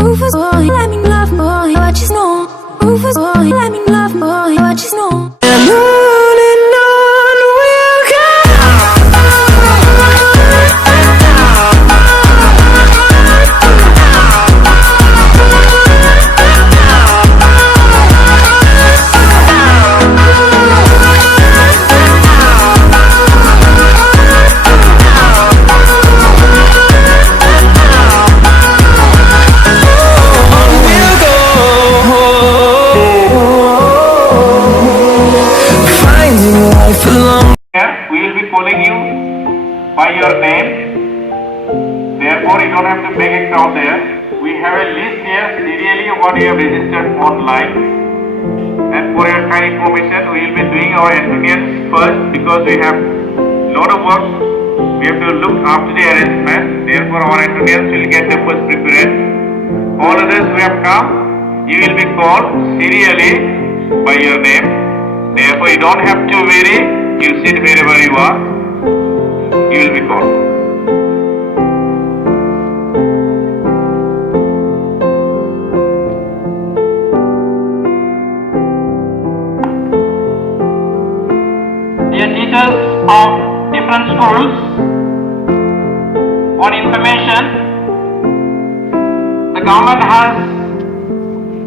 Rufus boy, let me love boy, what you know. Rufus boy, let me love boy, what you know. And on we'll go. Here we will be calling you by your name. Therefore, you don't have to make it down there. We have a list here serially what you have registered online. And for your kind information, we will be doing our attendance first because we have lot of work. We have to look after the arrangement. Therefore, our attendance will get the first preference. All others who have come, you will be called serially by your name. Therefore, you don't have to worry. You sit wherever you are. You will be called. Dear teachers of different schools, for information, the government has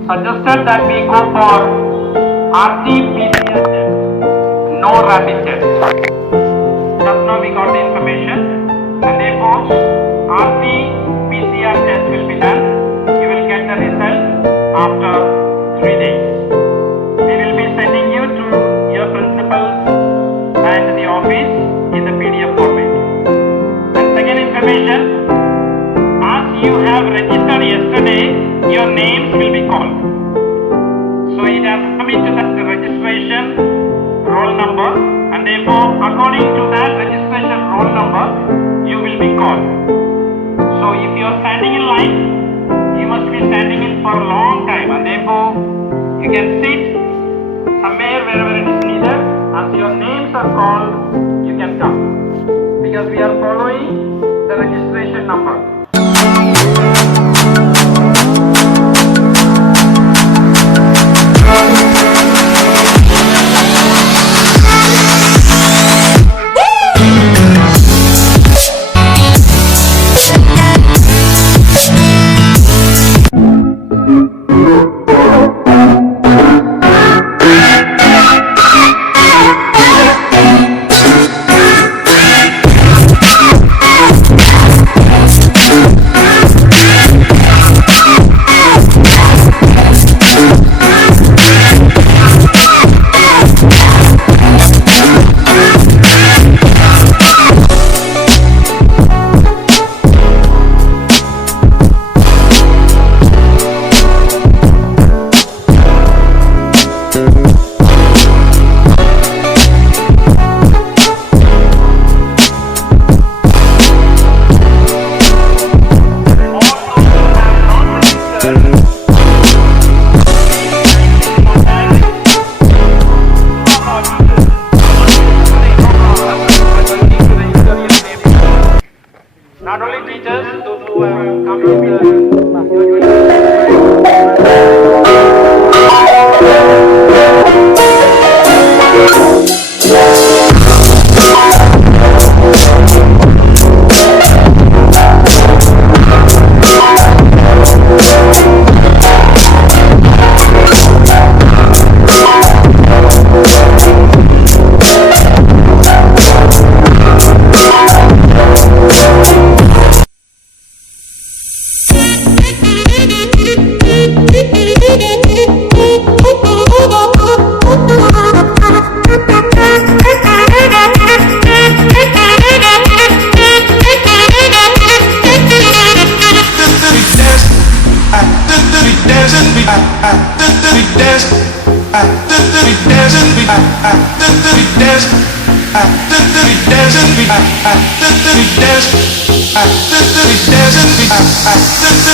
suggested that we go for RT-PCR test, no rapid test. Just now we got the information, and therefore RT-PCR test will be done. You will get the result after 3 days. We will be sending you to your principals and the office in the PDF format. And second information, as you have registered yesterday, your names will be called. So it has come into that registration roll number, and therefore according to that registration roll number, you will be called. So if you are standing in line, you must be standing in for a long time, and therefore you can sit somewhere wherever it is needed. As your names are called, you can come, because we are following the registration number. Not only teachers, those who have come to we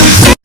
dance.